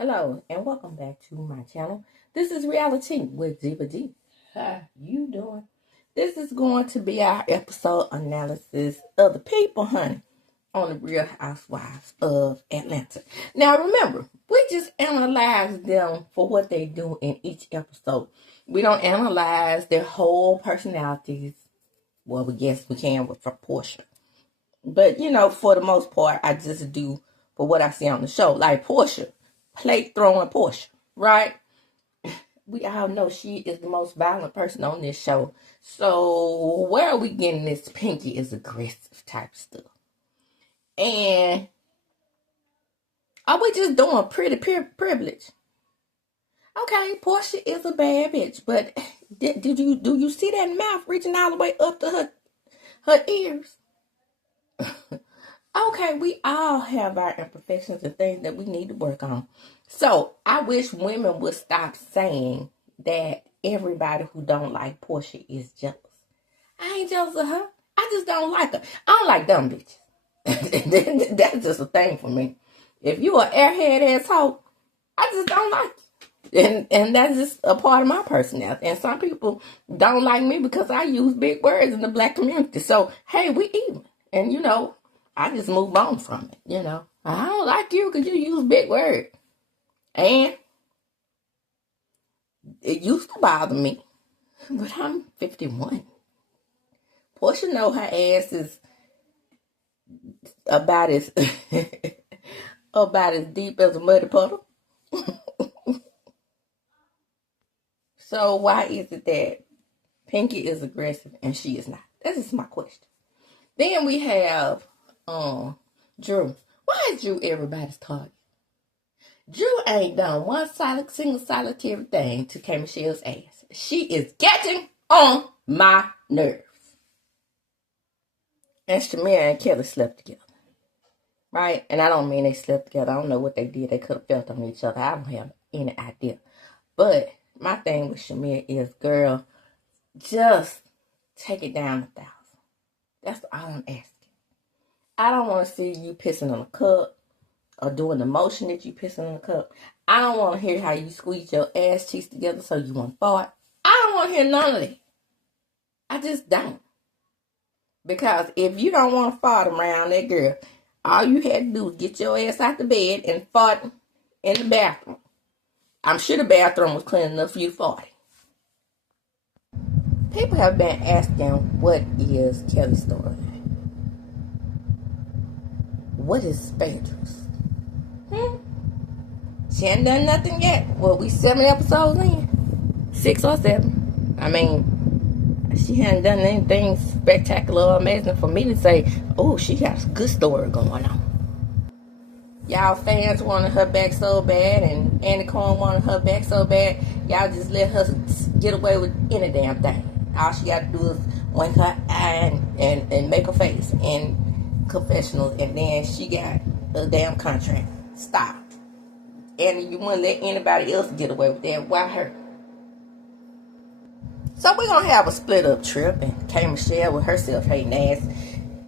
Hello and welcome back to my channel. This is Reality with Diva D. How you doing? This is going to be our episode analysis of the people, honey, on the Real Housewives of Atlanta. Now remember, we just analyze them for what they do in each episode. We don't analyze their whole personalities. Well, we guess we can with Portia. But, for the most part, I just do for what I see on the show. Like Portia. Plate throwing Portia, right? We all know she is the most violent person on this show. So where are we getting this Pinky is aggressive type stuff? And are we just doing pretty privilege? Okay, Portia is a bad bitch, but do you see that mouth reaching all the way up to her ears? Okay, we all have our imperfections and things that we need to work on. So I wish women would stop saying that everybody who don't like Portia is jealous. I ain't jealous of her. I just don't like her. I don't like dumb bitches. That's just a thing for me. If you an airhead asshole, I just don't like you. And that's just a part of my personality. And some people don't like me because I use big words in the black community. So, hey, we even. And, I just move on from it, I don't like you because you use big words. And it used to bother me, but I'm 51. Portia know her ass is about as about as deep as a muddy puddle. So why is it that Pinky is aggressive and she is not? That's just my question. Then we have Drew. Why is Drew everybody's target? Drew ain't done one single solitary thing to K. Michelle's ass. She is getting on my nerves. And Shamir and Kelly slept together. Right? And I don't mean they slept together. I don't know what they did. They could have felt on each other. I don't have any idea. But my thing with Shamir is, girl, just take it down 1,000. That's all I'm asking. I don't want to see you pissing on a cup or doing the motion that you pissing on a cup. I don't want to hear how you squeeze your ass cheeks together so you want to fart. I don't want to hear none of that. I just don't. Because if you don't want to fart around that girl, all you had to do was get your ass out the bed and fart in the bathroom. I'm sure the bathroom was clean enough for you to fart. People have been asking, what is Kelly's story? What is Phaedrus? She ain't done nothing yet. Well, we 7 episodes in. 6 or 7. I mean, she hadn't done anything spectacular or amazing for me to say, oh, she got a good story going on. Y'all fans wanted her back so bad, and Andy Cohen wanted her back so bad, y'all just let her get away with any damn thing. All she got to do is wink her eye and make a face in confessional, and then she got a damn contract. Stop. And you wouldn't let anybody else get away with that. Why her? So we're going to have a split up trip, and K. Michelle with herself hating ass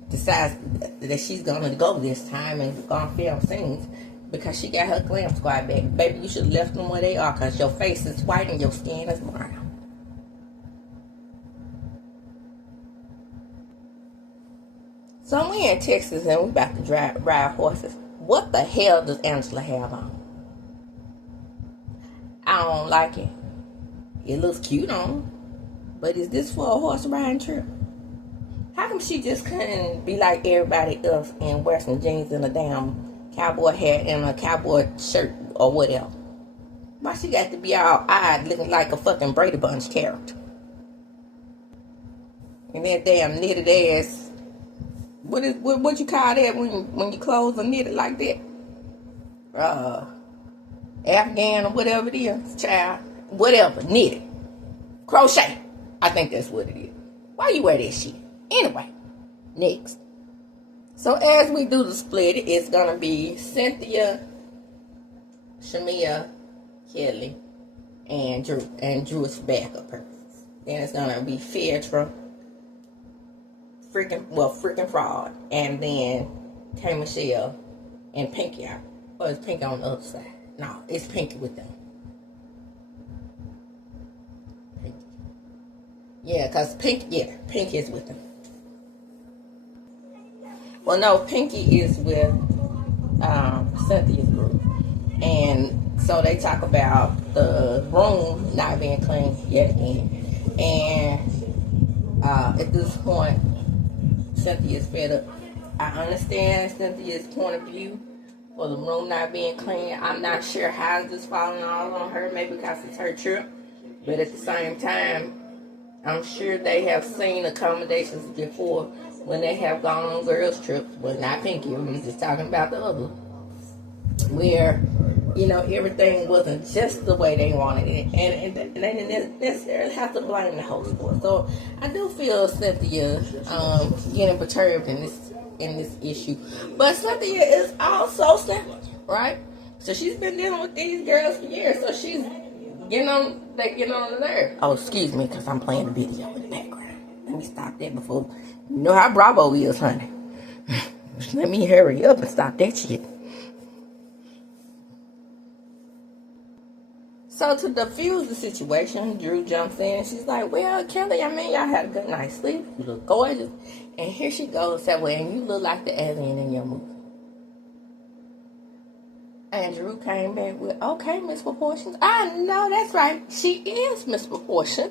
decides that she's going to go this time and go and film scenes because she got her glam squad back. Baby, you should have left them where they are because your face is white and your skin is brown. So we in Texas and we about to ride horses. What the hell does Angela have on? I don't like it. It looks cute on, but is this for a horse riding trip? How come she just couldn't be like everybody else and wear some jeans and a damn cowboy hat and a cowboy shirt or whatever? Why she got to be all odd looking like a fucking Brady Bunch character? And that damn knitted ass. What you call that when your clothes are knitted like that? Afghan or whatever it is, child. Whatever, knitted. Crochet. I think that's what it is. Why you wear that shit? Anyway, next. So as we do the split, it's gonna be Cynthia, Shamia, Kelly, and Drew. And Drew is for backup purposes. Then it's gonna be Phaedra, freaking fraud, and then K. Michelle and Pinky out. Or is Pinky on the other side? No, it's Pinky with them. Pinky. Yeah, because Pinky is with them. Well, no, Pinky is with Cynthia's group. And so they talk about the room not being clean yet again. And at this point, Cynthia's fed up. I understand Cynthia's point of view for the room not being clean. I'm not sure how this falling all on her, maybe because it's her trip. But at the same time, I'm sure they have seen accommodations before when they have gone on girls' trips. Well, not Pinky, I'm just talking about the other. Where, everything wasn't just the way they wanted it. And they didn't necessarily have to blame the host for it. So I do feel Cynthia getting perturbed in this issue. But Cynthia is also simple, right? So she's been dealing with these girls for years. So she's getting on the nerve. Oh, excuse me, because I'm playing the video in the background. Let me stop that before. You know how Bravo is, honey. Let me hurry up and stop that shit. So to diffuse the situation, Drew jumps in and she's like, well, Kelly, y'all had a good night's sleep. You look gorgeous. And here she goes, said, well, and you look like the alien in your movie. And Drew came back with, okay, Miss Proportions. I know, that's right. She is Miss Proportion.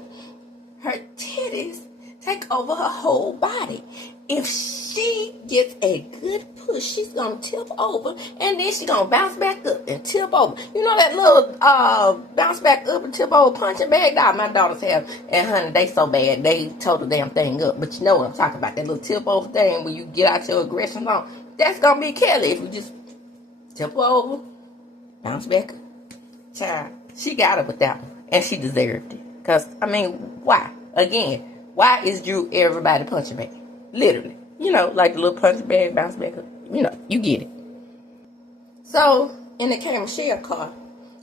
Her titties take over her whole body. If she gets a good push, she's going to tip over, and then she's going to bounce back up and tip over. You know that little bounce back up and tip over punching bag? Nah, my daughters have, and honey, they so bad, they tore the damn thing up. But you know what I'm talking about, that little tip over thing where you get out your aggression on. That's going to be Kelly if you just tip over, bounce back up. Child, she got it with that one, and she deserved it. Because, why? Again, why is Drew everybody punching bag? Literally. Like the little punch bag, bounce back up. You get it. So, in the K Michelle car,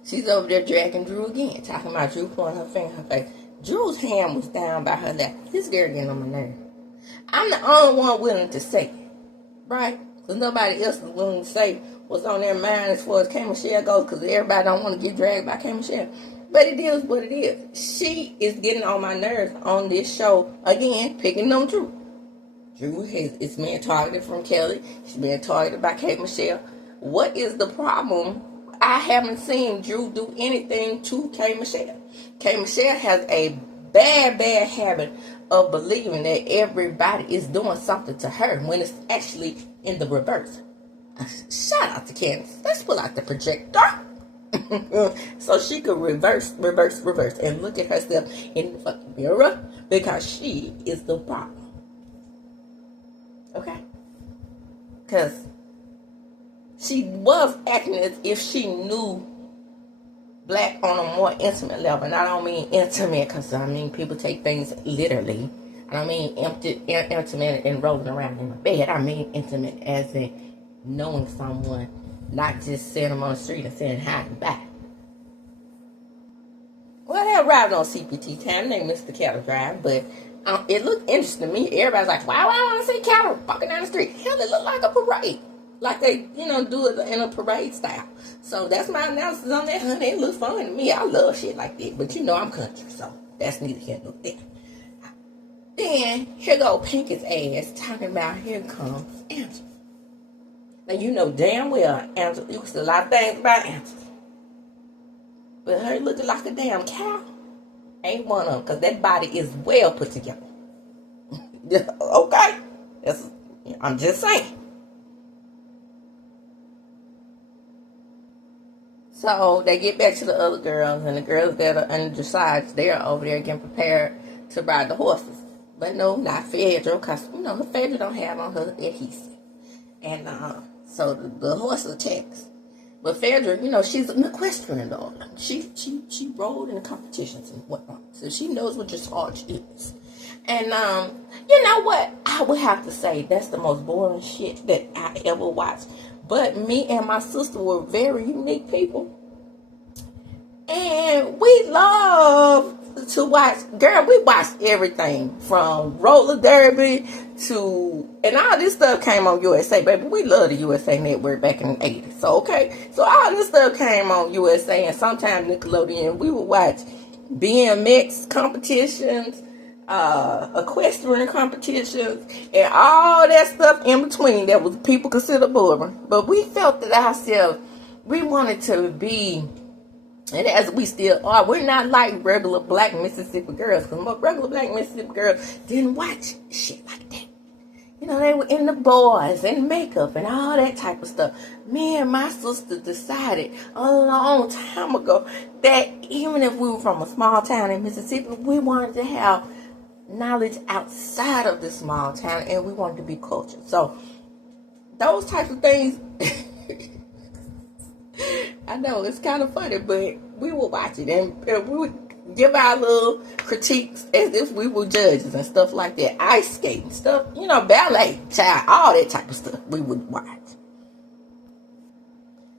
she's over there dragging Drew again, talking about Drew pointing her finger in her face. Drew's hand was down by her lap. This girl getting on my nerve. I'm the only one willing to say it, right? Because nobody else is willing to say what's on their mind as far as K Michelle goes, because everybody don't want to get dragged by K Michelle. But it is what it is. She is getting on my nerves on this show, again, picking on Drew. Drew is being targeted from Kelly. She's being targeted by K Michelle. What is the problem? I haven't seen Drew do anything to K Michelle. K Michelle has a bad habit of believing that everybody is doing something to her when it's actually in the reverse. Shout out to Candace. Let's pull out the projector. So she could reverse, and look at herself in the fucking mirror, because she is the problem. Okay? Because she was acting as if she knew Black on a more intimate level. And I don't mean intimate because, people take things literally. I don't mean intimate and rolling around in my bed. I mean intimate as in knowing someone, not just seeing them on the street and saying hi and bye. Well, they arrived on CPT time. They missed the cattle drive, but it looked interesting to me. Everybody's like, why would I want to see cattle walking down the street? Hell, it looked like a parade. Like they, do it in a parade style. So that's my analysis on that, honey. It looks fun to me. I love shit like that. But I'm country, so that's neither here nor there. Then, here go Pinky's ass talking about, here comes Angela. Now, damn well, Angela, you can say a lot of things about Angela. But her looking like a damn cow ain't one of them, because that body is well put together. Okay? I'm just saying. So they get back to the other girls, and the girls that are undersized, they're over there getting prepared to ride the horses. But no, not Phaedra, because, her Phaedra don't have on her adhesive. And so the horse attacks. But Phaedra, she's an equestrian dog. She rode in competitions and whatnot. So she knows what dressage is. And, you know what? I would have to say that's the most boring shit that I ever watched. But me and my sister were very unique people. And we love to watch, girl, we watched everything from roller derby to, and all this stuff came on USA, baby. We love the USA Network back in the 80s. So, okay. So, all this stuff came on USA, and sometimes Nickelodeon. We would watch BMX competitions, equestrian competitions, and all that stuff in between that was people consider boring. But we felt that ourselves, we wanted to be, and as we still are, we're not like regular black Mississippi girls, because most regular black Mississippi girls didn't watch shit like that. You know, they were in the boys and makeup and all that type of stuff. Me and my sister decided a long time ago that even if we were from a small town in Mississippi, we wanted to have knowledge outside of this small town, and we wanted to be cultured. So those types of things, I know it's kind of funny, but we will watch it, and we would give our little critiques as if we were judges and stuff like that. Ice skating stuff, you know, ballet, child, all that type of stuff we would watch.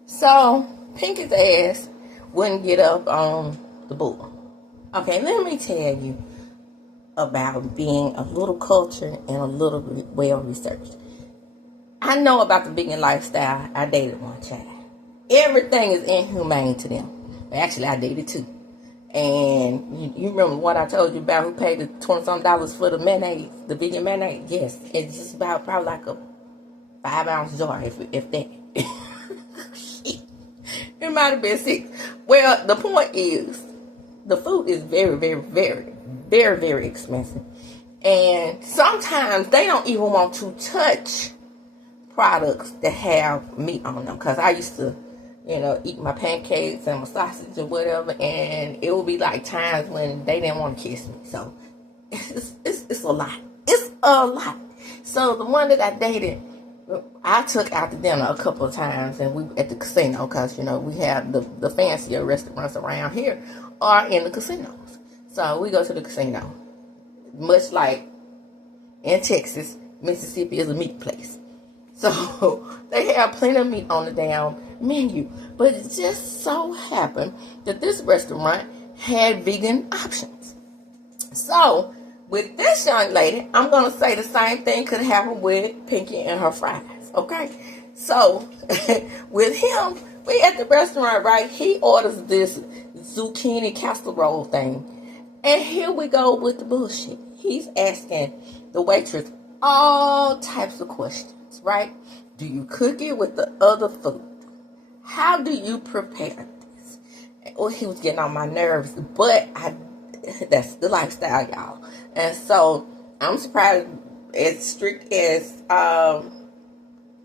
So Pinky's ass wouldn't get up on the board. Okay, let me tell you about being a little cultured and a little well researched. I know about the vegan lifestyle. I dated one child. Everything is inhumane to them. Actually, I dated two. And you remember what I told you about who paid the $20-something for the mayonnaise, the vegan mayonnaise? Yes, it's just about probably like a 5-ounce jar, if that. It might have been 6. Well, the point is, the food is very, very, very, very, very expensive. And sometimes they don't even want to touch products that have meat on them. Because I used to, you know, eat my pancakes and my sausage or whatever, and it would be like times when they didn't want to kiss me. So it's a lot. It's a lot. So the one that I dated, I took out to dinner a couple of times, and we at the casino, because, you know, we have the fancier restaurants around here are in the casinos. So we go to the casino. Much like in Texas, Mississippi is a meat place. So they have plenty of meat on the damn menu. But it just so happened that this restaurant had vegan options. So with this young lady, I'm going to say the same thing could happen with Pinky and her fries. Okay? So with him, we at the restaurant, right? He orders this zucchini casserole thing. And here we go with the bullshit. He's asking the waitress all types of questions, right? Do you cook it with the other food? How do you prepare this? Well, he was getting on my nerves, but that's the lifestyle, y'all. And so I'm surprised, as strict as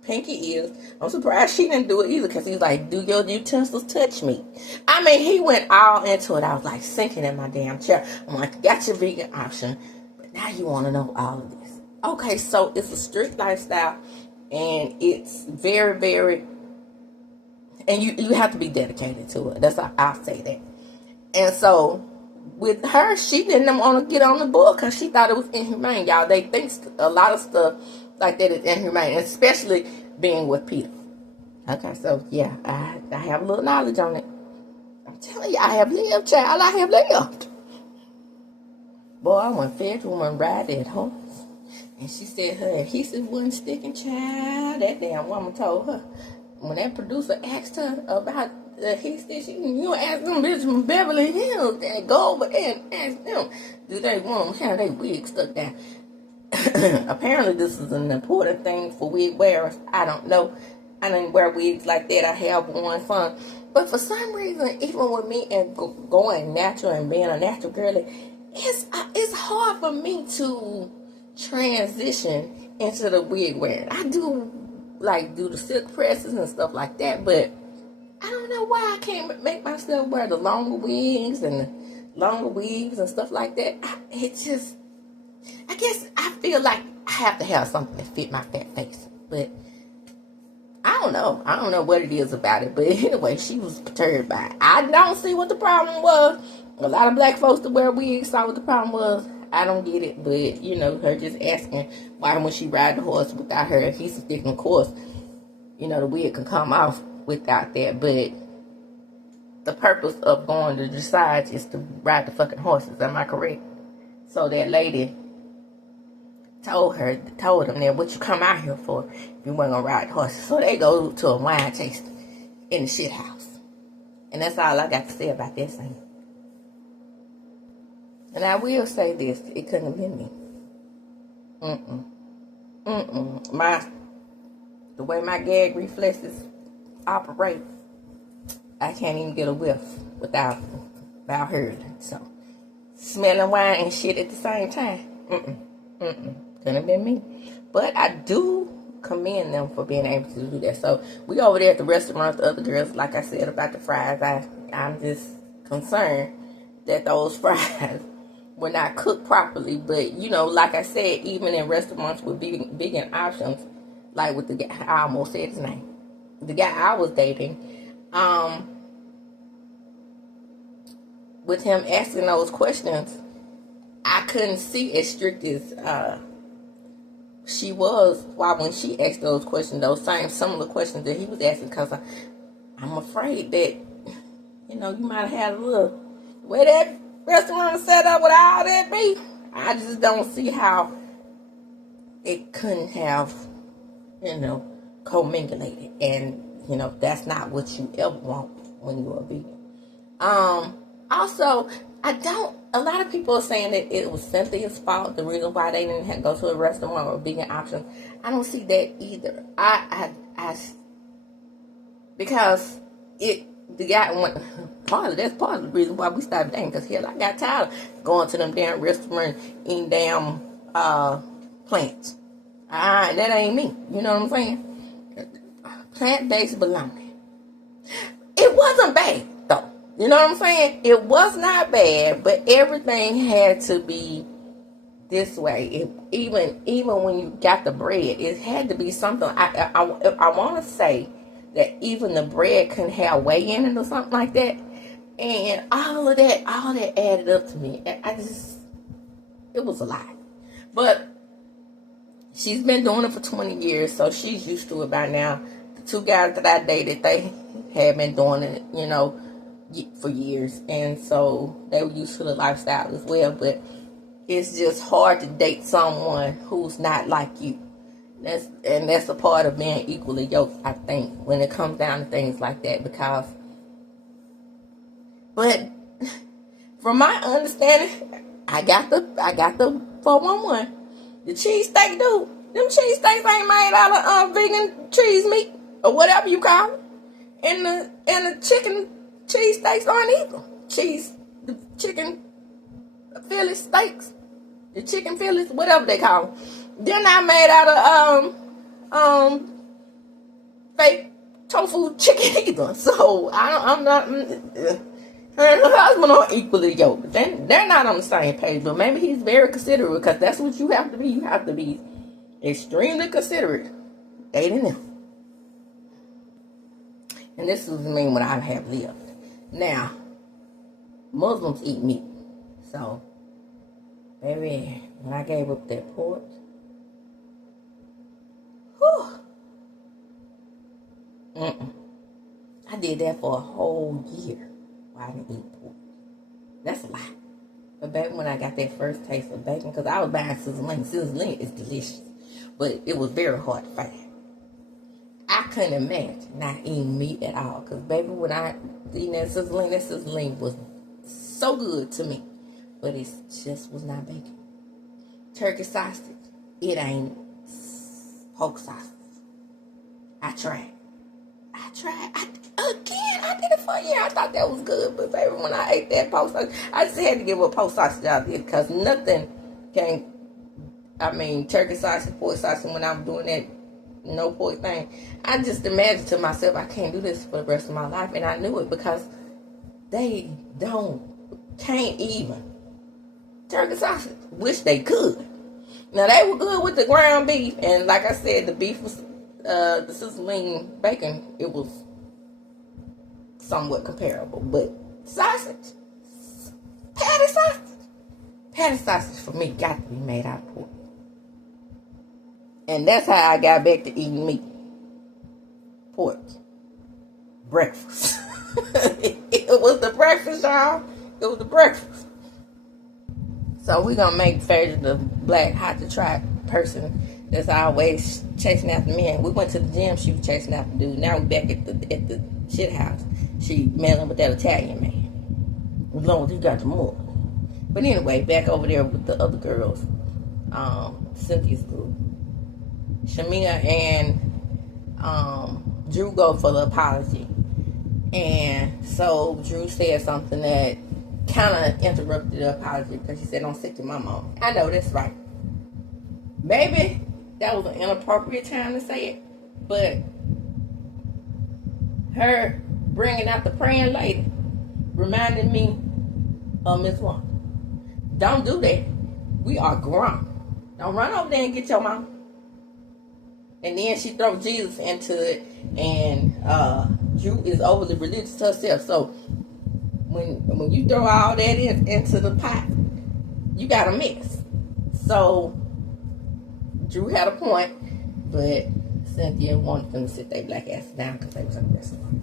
Pinky is, I'm surprised she didn't do it either, because he's like, do your utensils touch me? I mean, he went all into it. I was like sinking in my damn chair. I'm like, got your vegan option, but now you want to know all of this. Okay, so it's a strict lifestyle, and it's very, very, and you have to be dedicated to it. I'll say that. And so with her, she didn't want to get on the board because she thought it was inhumane, y'all. They think a lot of stuff like that is inhumane, especially being with Peter. Okay, so yeah, I have a little knowledge on it. I'm telling you, I have lived, child. I have lived. Boy, I went fed woman ride that horse. And she said her adhesive wasn't sticking, child. That damn woman told her. When that producer asked her about the adhesive, you ask them bitches from Beverly Hills that go over there and ask them, do they want to have their wig stuck down? Apparently this is an important thing for wig wearers. I don't know. I didn't wear wigs like that. I have one son. But for some reason, even with me and going natural and being a natural girly, it's hard for me to transition into the wig wearing. I do the silk presses and stuff like that, but I don't know why I can't make myself wear the longer wigs and the longer weaves and stuff like that. I guess I feel like I have to have something that fit my fat face, but I don't know what it is about it. But anyway, she was perturbed by it. I don't see what the problem was. A lot of black folks that wear wigs saw what the problem was. I don't get it, but, you know, her just asking why when she ride the horse without her adhesive sticking, of course, you know, the wig can come off without that, but the purpose of going to dressage is to ride the fucking horses. Am I correct? So that lady told them that what you come out here for if you weren't gonna ride the horses. So they go to a wine tasting in the shit house. And that's all I got to say about that scene. And I will say this, it couldn't have been me. The way my gag reflexes operate, I can't even get a whiff without hearing. So, smelling wine and shit at the same time. Couldn't have been me. But I do commend them for being able to do that. So, we over there at the restaurant, the other girls, like I said about the fries, I'm just concerned that those fries were not cooked properly. But, you know, like I said, even in restaurants with vegan options, like with the guy, I almost said his name, the guy I was dating, with him asking those questions, I couldn't see as strict as she was. Why when she asked those questions, those same similar questions that he was asking, because I'm afraid that, you know, you might have had a little, way that restaurant is set up with all that beef, I just don't see how it couldn't have, you know, commingulated. And, you know, that's not what you ever want when you're a vegan. Also, a lot of people are saying that it was Cynthia's fault, the reason why they didn't have to go to a restaurant or vegan options. I don't see that either. Because the guy went, that's part of the reason why we stopped dating, because hell, I got tired of going to them damn restaurants, eating damn plants. That ain't me. You know what I'm saying? Plant-based bologna. It wasn't bad, though. You know what I'm saying? It was not bad, but everything had to be this way. Even when you got the bread, it had to be something. I want to say that even the bread couldn't have whey in it or something like that. And all that added up to me. It was a lot. But she's been doing it for 20 years, so she's used to it by now. The two guys that I dated, they had been doing it, you know, for years. And so they were used to the lifestyle as well. But it's just hard to date someone who's not like you. That's a part of being equally yoked, I think, when it comes down to things like that. But from my understanding, I got the 411. The cheesesteak, dude. Them cheesesteaks ain't made out of vegan cheese meat or whatever you call it. And the chicken cheesesteaks aren't either. The chicken Philly steaks, the chicken Phillies, whatever they call them. They're not made out of fake tofu chicken either. So I'm not. Her and her husband are equally yoked. They're not on the same page, but maybe he's very considerate, because that's what you have to be. You have to be extremely considerate dating them. And this is me when I have lived. Now, Muslims eat meat. So, baby, when I gave up that pork, I did that for a whole year. I didn't eat pork. That's a lot. But baby, when I got that first taste of bacon, because I was buying sizzling. Sizzling is delicious, but it was very hard to find. I couldn't imagine not eating meat at all. Because baby, when I eating that sizzling was so good to me. But it just was not bacon. Turkey sausage, it ain't pork sausage. I tried. I did it for a year. I thought that was good. But baby, when I ate that pork sausage, I just had to give up pork sausage out there, because nothing can, turkey sausage, pork sausage, when I'm doing that no pork thing, I just imagined to myself, I can't do this for the rest of my life. And I knew it, because they can't even turkey sausage. Wish they could. Now, they were good with the ground beef, and like I said, the beef was the sizzling bacon, it was somewhat comparable. But sausage, patty sausage for me got to be made out of pork. And that's how I got back to eating meat. Pork. Breakfast. It was the breakfast, y'all. It was the breakfast. So we're gonna make Phaedra the black hot to try person that's always chasing after men. We went to the gym, she was chasing after dude. Now we back at the shit house. She met with that Italian man. As long as he got the more. But anyway, back over there with the other girls. Cynthia's group. Shamia and Drew go for the apology. And so Drew said something that kind of interrupted the apology because she said, "Don't stick to my mom." I know that's right. Maybe that was an inappropriate time to say it, but her bringing out the praying lady reminded me of Miss One. Don't do that. We are grown. Don't run over there and get your mom. And then she throw Jesus into it, and Drew is overly religious herself. So when you throw all that into the pot, you got a mess. So Drew had a point, but Cynthia wanted them to sit their black ass down because they was in the restaurant.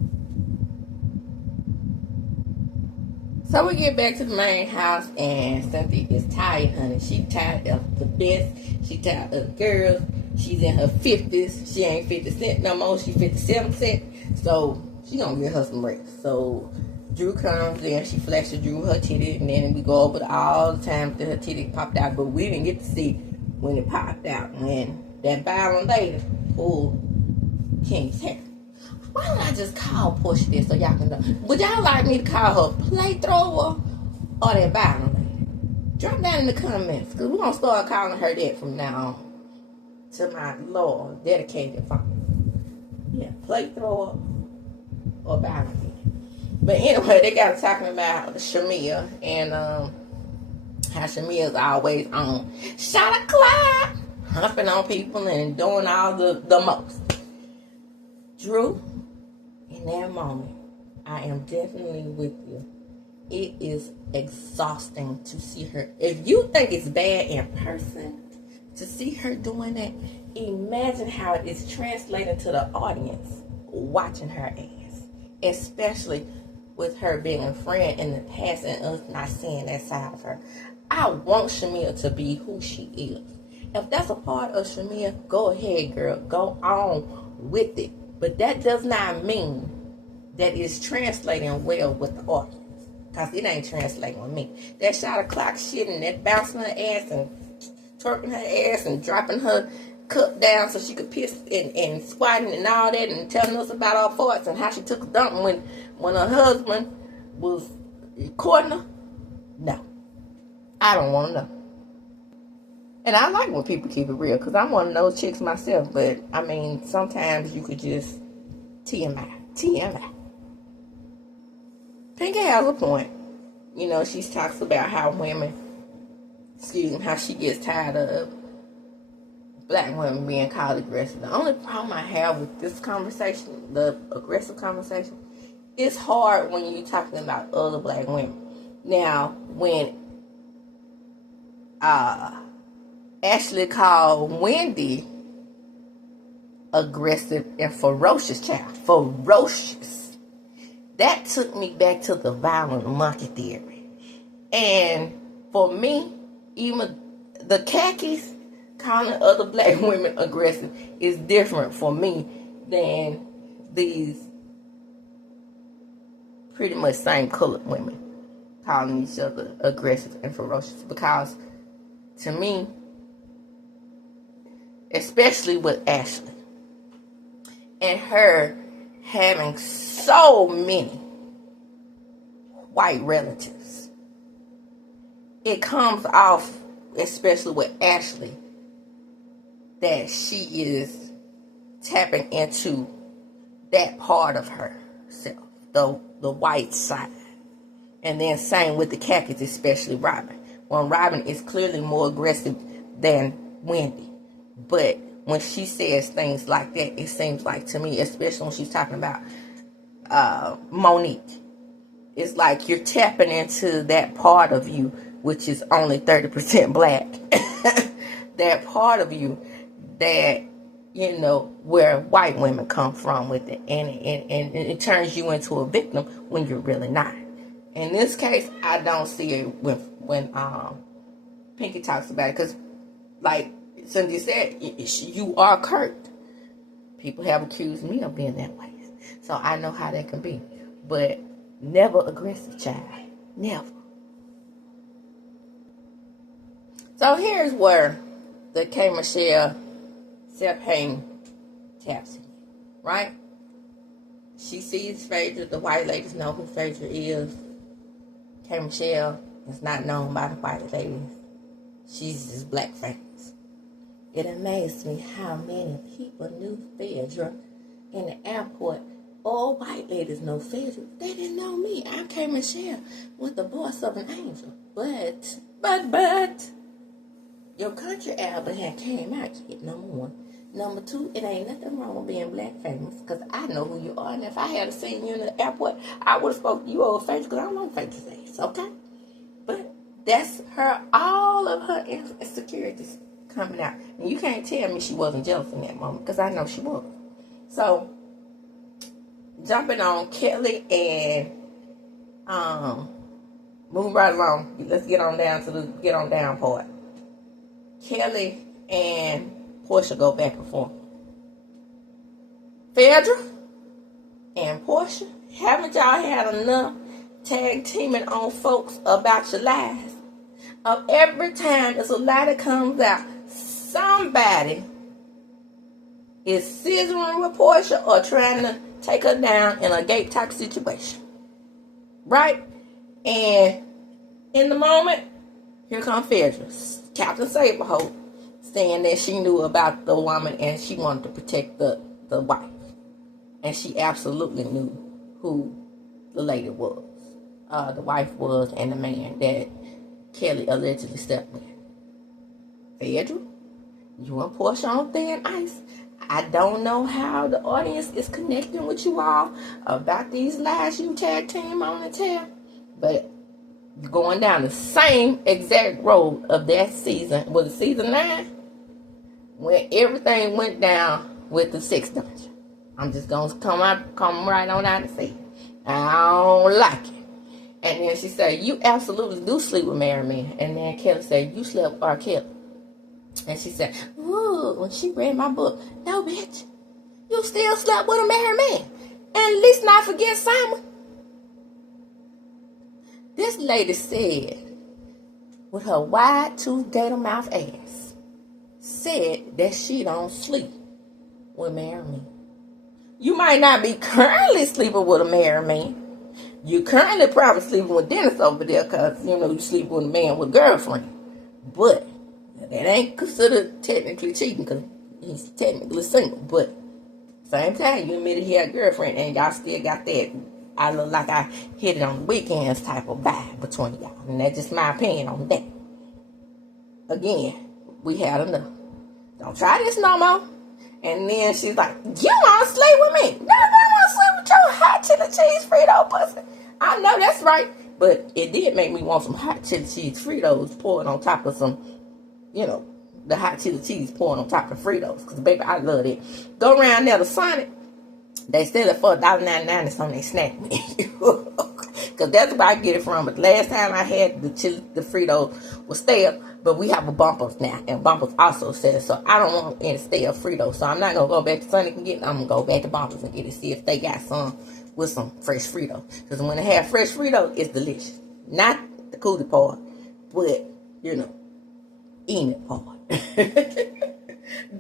So we get back to the main house, and Cynthia is tired, honey. She tired of the best. She tired of the girls. She's in her 50s. She ain't 50 cent no more. She 57 cent. So she gonna get her some rest. So Drew comes in. She flashes Drew her titty, and then we go over all the time that her titty popped out. But we didn't get to see when it popped out. When that violent lady pulled King's hair. Why don't I just call Portia this so y'all can know? Would y'all like me to call her plate thrower or that violent lady? Drop down in the comments, because we're going to start calling her that from now on. To my Lord, dedicated father. Yeah, plate thrower or violent lady. But anyway, they got talking about Shamia and how Shamia's always on shot o'clock, humping on people and doing all the most. Drew, in that moment, I am definitely with you. It is exhausting to see her. If you think it's bad in person, to see her doing that, imagine how it is translating to the audience watching her ass. Especially with her being a friend in the past and us not seeing that side of her. I want Shamia to be who she is. If that's a part of Shamia, go ahead, girl. Go on with it. But that does not mean that it's translating well with the audience. Because it ain't translating with me. That shot o'clock shit and that bouncing her ass and twerking her ass and dropping her cup down so she could piss and squatting and all that and telling us about our farts and how she took a dump when her husband was courting her. No. I don't want to know. And I like when people keep it real because I'm one of those chicks myself. But, I mean, sometimes you could just TMI. Pinky has a point. You know, she talks about how how she gets tired of black women being called aggressive. The only problem I have with this conversation, the aggressive conversation, it's hard when you're talking about other black women. Now, when Ashley called Wendy aggressive and ferocious, child. Ferocious. That took me back to the violent monkey theory. And for me, even the khakis calling other black women aggressive is different for me than these pretty much same colored women calling each other aggressive and ferocious. Because to me, especially with Ashley and her having so many white relatives, it comes off, especially with Ashley, that she is tapping into that part of herself, the white side. And then same with the khakis, especially Robin. When Robin is clearly more aggressive than Wendy. But when she says things like that, it seems like to me, especially when she's talking about Monique, it's like you're tapping into that part of you, which is only 30% black. That part of you that you know, where white women come from with it. And it turns you into a victim when you're really not. In this case, I don't see it when Pinky talks about it. Because, like Cindy said, you are Kurt. People have accused me of being that way. So I know how that can be. But never aggressive, child. Never. So here's where the K. Michelle self-hating taps in, right? She sees Phaedra. The white ladies know who Phaedra is. K. Michelle is not known by the white ladies. She's just black famous. It amazed me how many people knew Phaedra in the airport. All white ladies know Phaedra. They didn't know me. I'm K. Michelle with the voice of an angel. But your country album had came out, kid, number one. Number two, it ain't nothing wrong with being black famous, because I know who you are. And if I had seen you in the airport, I would have spoke to you over Phaedra, because I don't know Phaedra's ass, okay? But that's her, all of her insecurities coming out. And you can't tell me she wasn't jealous in that moment, because I know she was. So, jumping on Kelly and moving right along. Let's get on down to the get on down part. Kelly and Portia go back and forth. Phaedra and Portia, haven't y'all had enough tag teaming on folks about your lies? Of every time there's a lie that comes out, somebody is scissoring with Portia or trying to take her down in a gate type situation. Right? And in the moment, here comes Phaedra, Captain Saberholt, saying that she knew about the woman and she wanted to protect the wife. And she absolutely knew who the lady was. The wife was, and the man that Kelly allegedly slept with. Phaedra, you and Portia on thin ice. I don't know how the audience is connecting with you all about these lies you tag team on and tell, but you're going down the same exact road of that season. Was it season 9? When everything went down with the sex dungeon. I'm just going to come right on out and say it. I don't like it. And then she said, you absolutely do sleep with married men. And then Kelly said, you slept with R. Kelly. And she said, ooh, when she read my book, no, bitch, you still slept with a married man. And at least not forget Simon. This lady said, with her wide tooth gator mouth ass, said that she don't sleep with married men. You might not be currently sleeping with a married man. You currently probably sleeping with Dennis over there because, you know, you sleep with a man with a girlfriend. But that ain't considered technically cheating because he's technically single. But same time, you admitted he had a girlfriend and y'all still got that I look like I hit it on the weekends type of vibe between y'all. And that's just my opinion on that. Again, we had enough. Don't try this no more. And then she's like, you want to sleep with me? No, I don't want to sleep with your hot chili cheese Frito pussy. I know that's right. But it did make me want some hot chili cheese Fritos poured on top of some, you know, the hot chili cheese poured on top of Fritos. Because, baby, I love it. Go around there to Sonic. They sell it for $1.99. It's on their snack menu. Because that's where I get it from. But last time I had the Fritos was stale. But we have a Bumpers now. And Bumpers also says so. I don't want any stale Fritos. So I'm not going to go back to Sonic and get it. I'm going to go back to Bumpers and get it. See if they got some with some fresh Fritos. Because when they have fresh Fritos, it's delicious. Not the cootie part. But, you know, eating it part.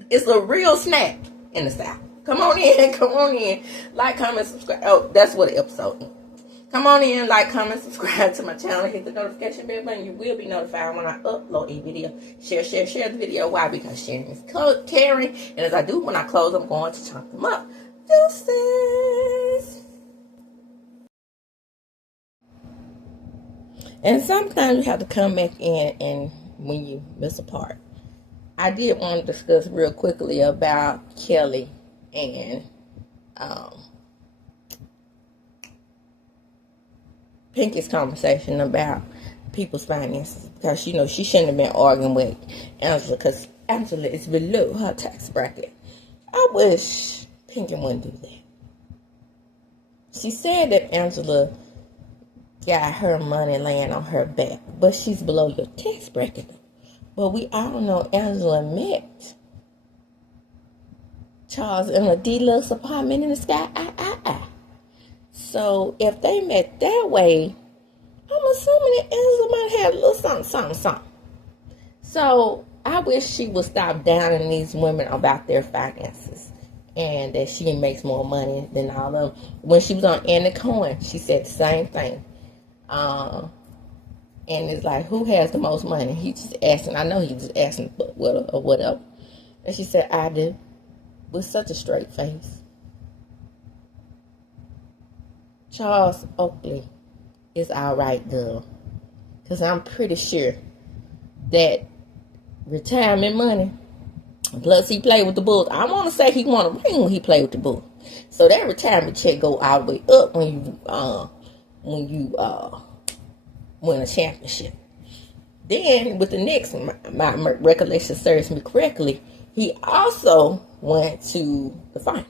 It's a real snack in the South. Come on in. Like, comment, subscribe. Oh, that's what the episode is. Come on in, like, comment, subscribe to my channel. Hit the notification bell button. You will be notified when I upload a video. Share the video. Why? Because sharing is caring. And as I do, when I close, I'm going to chunk them up. Deuces. And sometimes you have to come back in and when you miss a part. I did want to discuss real quickly about Kelly and Pinky's conversation about people's finances, because you know she shouldn't have been arguing with Angela because Angela is below her tax bracket. I wish Pinky wouldn't do that. She said that Angela got her money laying on her back, but she's below your tax bracket. But we all know Angela met Charles in a deluxe apartment in the sky. So if they met that way, I'm assuming that Angela might have a little something. So I wish she would stop downing these women about their finances and that she makes more money than all of them. When she was on Andy Cohen, she said the same thing. And it's like, who has the most money? He just asking. I know he just asking or whatever. And she said, I do. With such a straight face. Charles Oakley is all right, girl. Because I'm pretty sure that retirement money, plus he played with the Bulls. I want to say he won a ring when he played with the Bulls. So that retirement check go all the way up when you win a championship. Then with the Knicks, my recollection serves me correctly, he also went to the finals.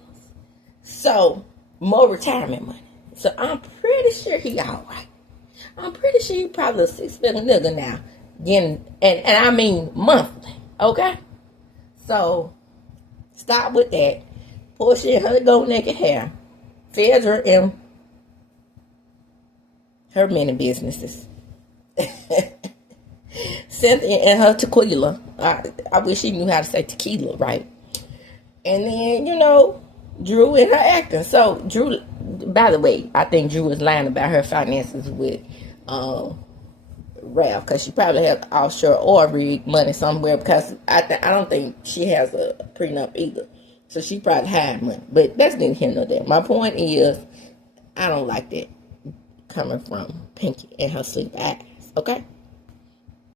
So more retirement money. So I'm pretty sure he all right. I'm pretty sure he probably a 6-figure nigga now. Getting, and I mean monthly. Okay? So stop with that. Portia and her gold naked hair. Phaedra and her many businesses. Cynthia and her tequila. I wish she knew how to say tequila right. And then, Drew and her acting. So Drew, by the way, I think Drew was lying about her finances with Ralph, because she probably has offshore oil rig money somewhere, because I don't think she has a prenup either. So she probably had money. But that's neither here nor there. My point is, I don't like that coming from Pinky and her sleep eyes. Okay?